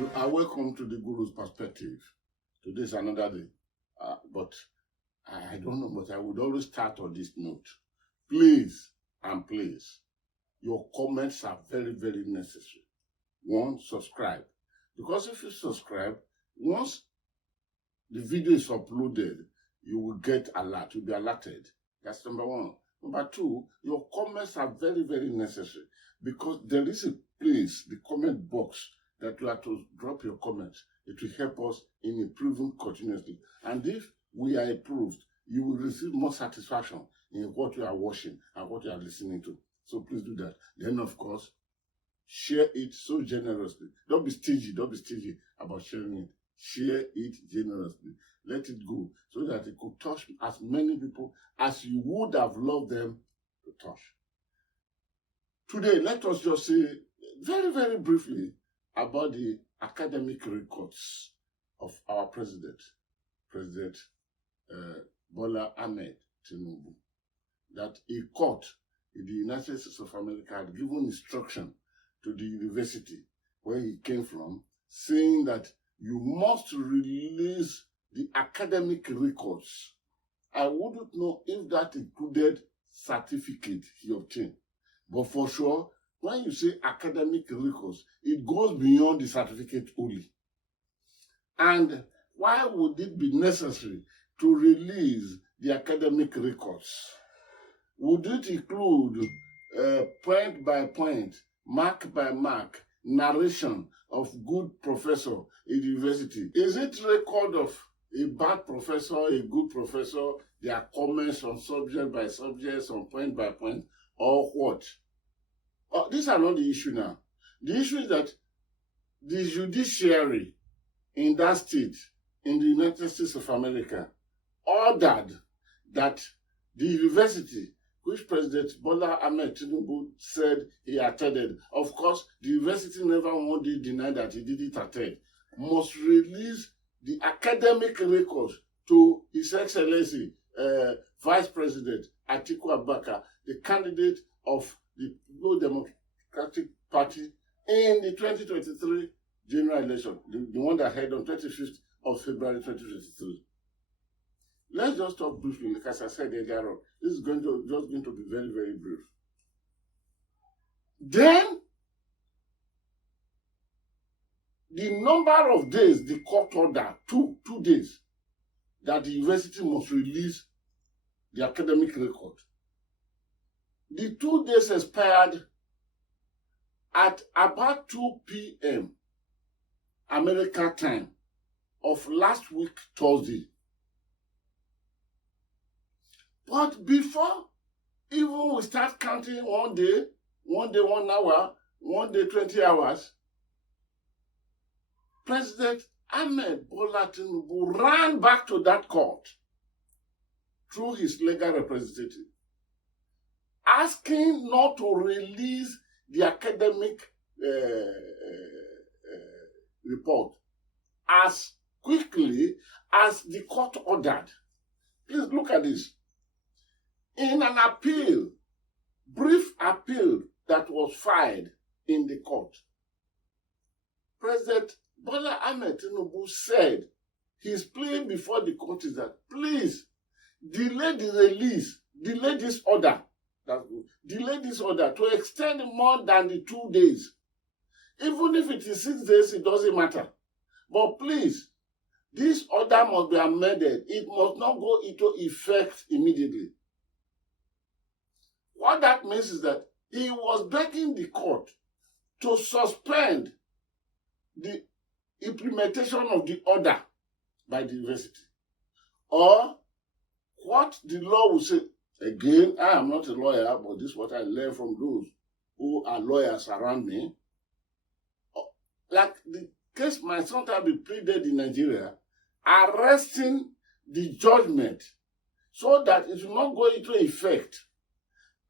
You are welcome to the Guru's Perspective. Today is another day. But I don't know, but I would always start on this note. Please and please, your comments are very, very necessary. One, subscribe. Because if you subscribe, once the video is uploaded, you will get alert, you'll be alerted. That's number one. Number two, your comments are very, very necessary because there is a place, the comment box, that you have to drop your comments. It will help us in improving continuously. And if we are approved, you will receive more satisfaction in what you are watching and what you are listening to. So please do that. Then, of course, share it so generously. Don't be stingy about sharing it. Share it generously. Let it go so that it could touch as many people as you would have loved them to touch. Today, let us just say very, very briefly about the academic records of our President Bola Ahmed Tinubu, that a court in the United States of America had given instruction to the university where he came from, saying that you must release the academic records. I wouldn't know if that included certificate he obtained, but for sure, when you say academic records, it goes beyond the certificate only. And why would it be necessary to release the academic records? Would it include point by point, mark by mark, narration of good professor in the university? Is it record of a bad professor, a good professor, their comments on subject by subject, on point by point, or what? These are not the issue now. The issue is that the judiciary in that state, in the United States of America, ordered that the university, which President Bola Ahmed Tinubu said he attended, of course, the university never one day denied that he didn't attend, must release the academic records to His Excellency Vice President Atiku Abubakar, the candidate of the People Democratic Party in the 2023 general election, the one that held on 25th of February 2023. Let's just talk briefly, like as I said earlier on. This is just going to be very, very brief. Then, the number of days the court ordered, two days, that the university must release the academic record. The 2 days expired at about 2 p.m. American time of last week, Thursday. But before even we start counting one day, 1 hour, 1 day, 20 hours, President Ahmed Bola Tinubu ran back to that court through his legal representative, asking not to release the academic report as quickly as the court ordered. Please look at this. In an appeal, brief appeal that was filed in the court, President Bola Ahmed Tinubu said his plea before the court is that, please, delay the release, delay this order. Delay this order to extend more than the 2 days. Even if it is 6 days, it doesn't matter. But please, this order must be amended. It must not go into effect immediately. What that means is that he was begging the court to suspend the implementation of the order by the university. Or what the law will say. Again, I am not a lawyer, but this is what I learned from those who are lawyers around me. Like the case my son had been pleaded in Nigeria, arresting the judgment so that it will not go into effect.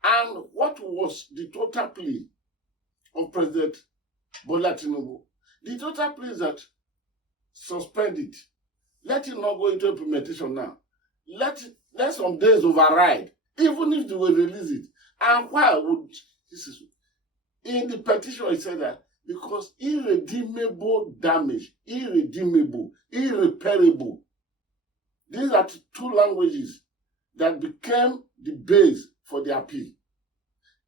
And what was the total plea of President Bola Tinubu? The total plea is that suspend it. Let it not go into implementation now. Let some days override, even if they will release it. And why would this is in the petition? It said that Because irredeemable damage, irredeemable, irreparable. These are two languages that became the base for the appeal.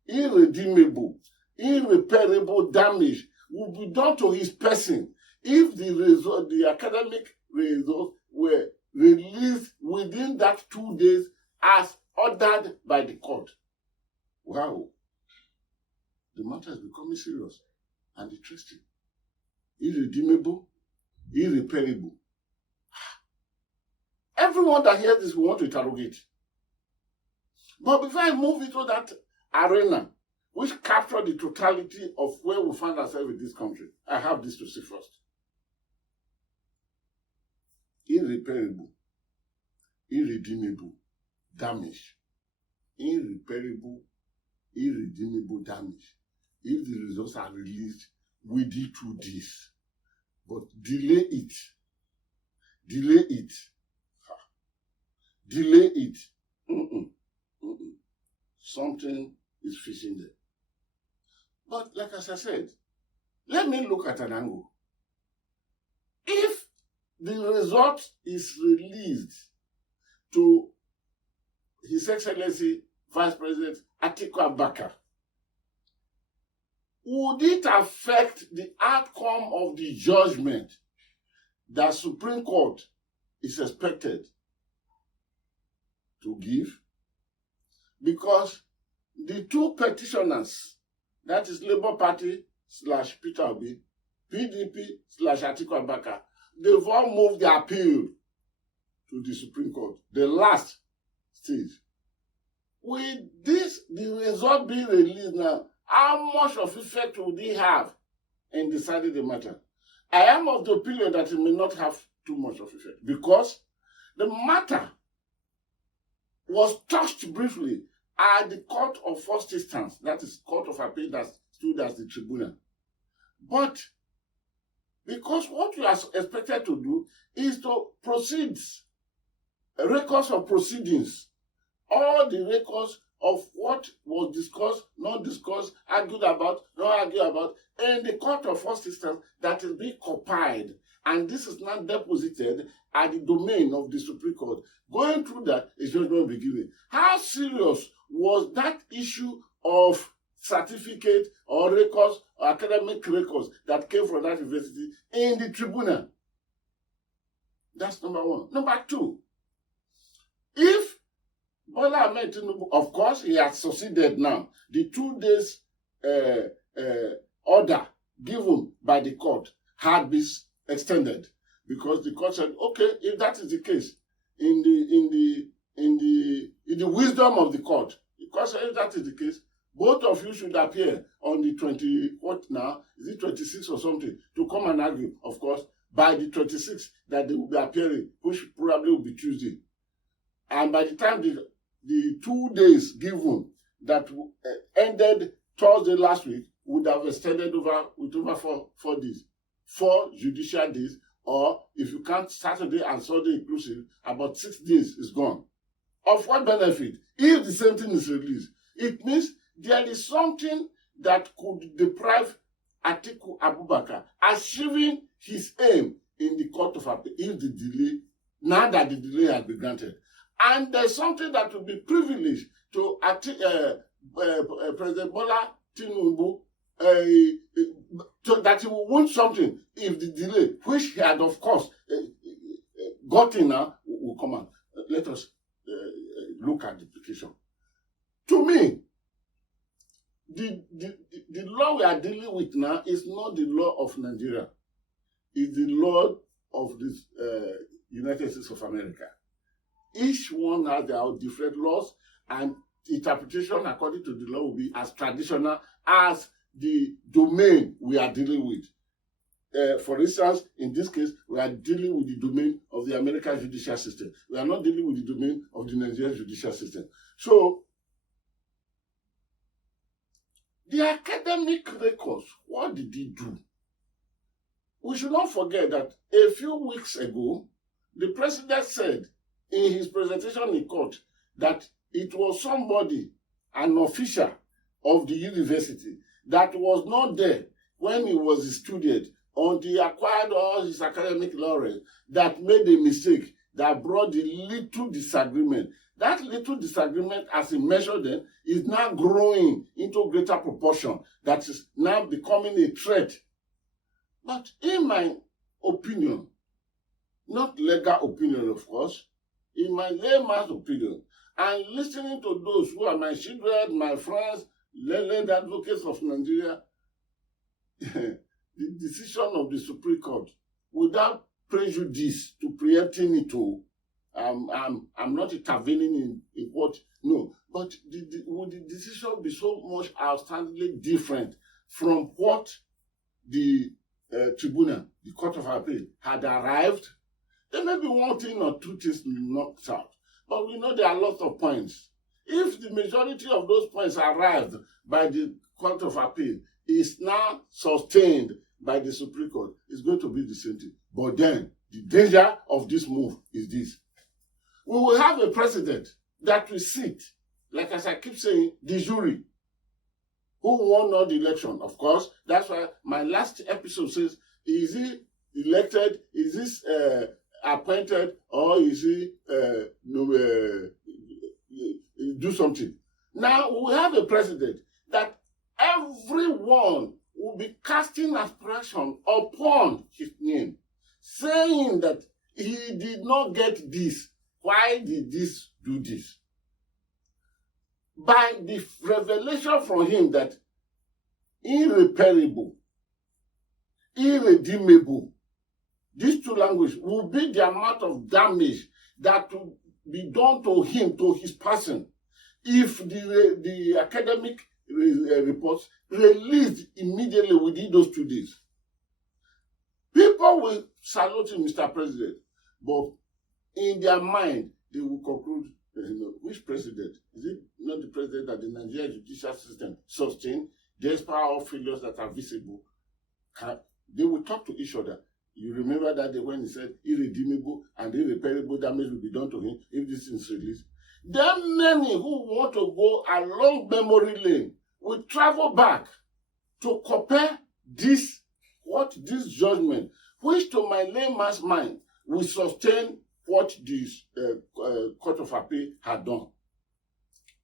Irredeemable, irreparable damage will be done to his person if the academic results were released within that 2 days as ordered by the court. Wow. The matter is becoming serious and interesting. Irredeemable, irreparable. Everyone that hears this will want to interrogate. But before I move into that arena, which captured the totality of where we find ourselves in this country, I have this to say first. Irreparable, irredeemable damage. Irreparable, irredeemable damage. If the results are released within 2 days, but delay it, delay it, delay it. Something is fishing there. But like as I said, let me look at an angle. If the result is released to His Excellency Vice President Atiku Abubakar, would it affect the outcome of the judgment that Supreme Court is expected to give? Because the two petitioners, that is Labour Party / Peter Obi, PDP / Atiku Abubakar, they've all moved their appeal to the Supreme Court, the last stage. With this, the result being released now, how much of effect would it have in deciding the matter? I am of the opinion that it may not have too much of effect, because the matter was touched briefly at the Court of First Instance, that is Court of Appeal that stood as the tribunal. But because what you are expected to do is to proceed, records of proceedings, all the records of what was discussed, not discussed, argued about, not argued about, in the Court of First Instance that is being compiled. And this is not deposited at the domain of the Supreme Court. Going through that, a judgment will be given. How serious was that issue of certificate or records or academic records that came from that university in the tribunal? That's number one. Number two, if Bola Ahmed Tinubu, of course, he has succeeded now. The 2 days order given by the court had been extended, because the court said, okay, if that is the case, in the wisdom of the court, the court said, if that is the case, both of you should appear on the 26th or something, to come and argue, of course, by the 26th that they will be appearing, which probably will be Tuesday. And by the time the 2 days given that ended Thursday last week would have extended over 4 days, 4 judicial days, or if you count Saturday and Sunday inclusive, about 6 days is gone. Of what benefit? If the same thing is released, it means there is something that could deprive Atiku Abubakar achieving his aim in the Court of Appeal if the delay, now that the delay has been granted. And there's something that will be privileged to President Bola Tinubu, that he will want something if the delay, which he had of course gotten now, will come out. Let us look at the application. To me, the law we are dealing with now is not the law of Nigeria. It's the law of the United States of America. Each one has their own different laws, and interpretation according to the law will be as traditional as the domain we are dealing with. For instance, in this case, we are dealing with the domain of the American judicial system. We are not dealing with the domain of the Nigerian judicial system. So, the academic records, what did he do? We should not forget that a few weeks ago, the president said in his presentation in court that it was somebody, an official of the university, that was not there when he was a student, until he acquired all his academic laurels, that made a mistake that brought the little disagreement. That little disagreement, as he measured them, is now growing into greater proportion, that is now becoming a threat. But in my opinion, not legal opinion, of course, in my layman's opinion, and listening to those who are my children, my friends, learned advocates of Nigeria, the decision of the Supreme Court, without prejudice to preempting it all, I'm not intervening in what, no, but would the decision be so much outstandingly different from what the tribunal, the Court of Appeal, had arrived? There may be one thing or two things knocked out, but we know there are lots of points. If the majority of those points arrived by the Court of Appeal is now sustained by the Supreme Court, it's going to be the same thing. But then, the danger of this move is this. We will have a president that will sit, like as I keep saying, the jury, who won all the election. Of course, that's why my last episode says, is he elected, is this appointed, or is he do something? Now, we have a president that everyone will be casting aspersion upon his name, saying that he did not get this. Why did this do this? By the revelation from him that irreparable, irredeemable, these two languages will be the amount of damage that will be done to him, to his person, if the academic reports released immediately within those 2 days. People will salute him, Mr. President, but in their mind, they will conclude, which president? Is it not the president that the Nigerian judicial system sustained, despite all failures that are visible? They will talk to each other. You remember that day when he said irredeemable and irreparable damage will be done to him if this is released? There are many who want to go along memory lane will travel back to compare this judgment, which to my layman's mind will sustain what this Court of Appeal had done,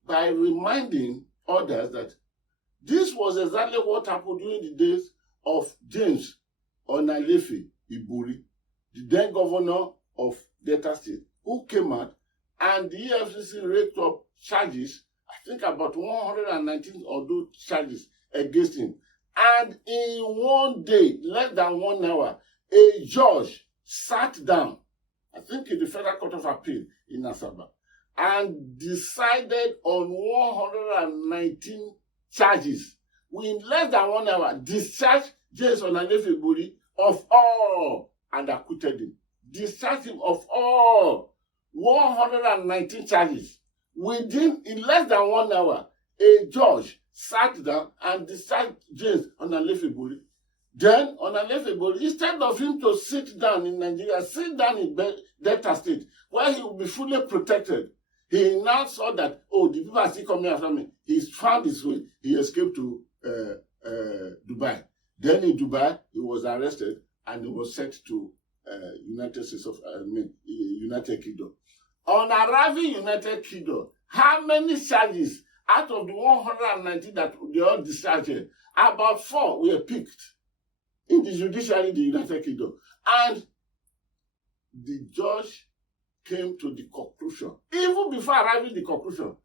by reminding others that this was exactly what happened during the days of James Onalefe Iburi, the then governor of Delta State, who came out and the EFCC raked up charges, I think about 119 or those charges against him. And in one day, less than 1 hour, a judge sat down, I think in the Federal Court of Appeal in Asaba, and decided on 119 charges. In less than 1 hour, discharged James Onalefe Iburi of all and acquitted him. Discharged him of all 119 charges. In less than 1 hour, a judge sat down and discharged James Onalefe Iburi. Then Onalefe Iburi, instead of him to sit down in Nigeria, sit down in Delta State, where he will be fully protected, he now saw that, the people are still coming after me. He found his way. He escaped to Dubai. Then in Dubai, he was arrested and he was sent to United Kingdom. On arriving United Kingdom, how many charges out of the 190 that they all discharged? About 4 were picked in the judiciary in the United Kingdom. And the judge came to the conclusion, even before arriving at the conclusion,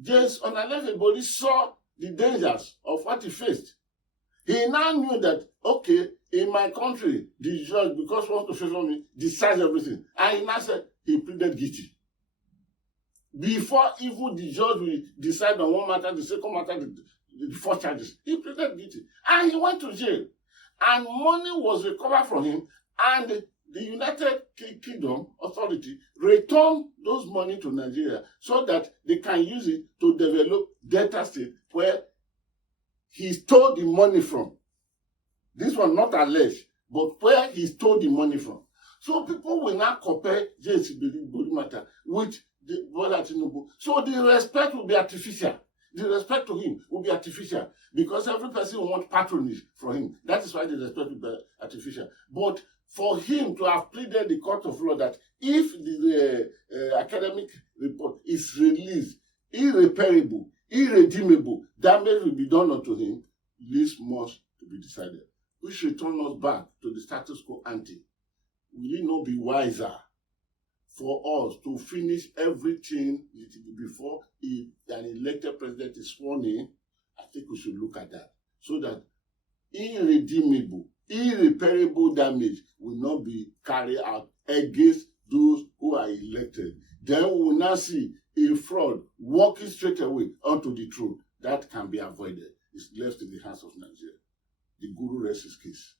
James Onalefe Iburi saw the dangers of what he faced. He now knew that, okay, in my country, the judge, because he wants to favor me, decides everything. And he now said he pleaded guilty. Before even the judge will decide on one matter, the second matter, the 4 charges, he pleaded guilty. And he went to jail. And money was recovered from him, and the United Kingdom authority returned those money to Nigeria so that they can use it to develop Delta State, where he stole the money from. This was not alleged, but where he stole the money from. So people will now compare James Iburi matter with the Bola Tinubu. So the respect will be artificial. the respect to him will be artificial because every person will want patronage from him. That is why the respect will be artificial. But for him to have pleaded the court of law that if the academic report is released, irreparable, irredeemable, damage will be done unto him, this must be decided. Which return us back to the status quo ante. Will it not be wiser for us to finish everything before an elected president is sworn in? I think we should look at that so that irredeemable, irreparable damage will not be carried out against those who are elected. Then we will now see a fraud walking straight away onto the truth. That can be avoided. It's left in the hands of Nigeria. The guru rests his case.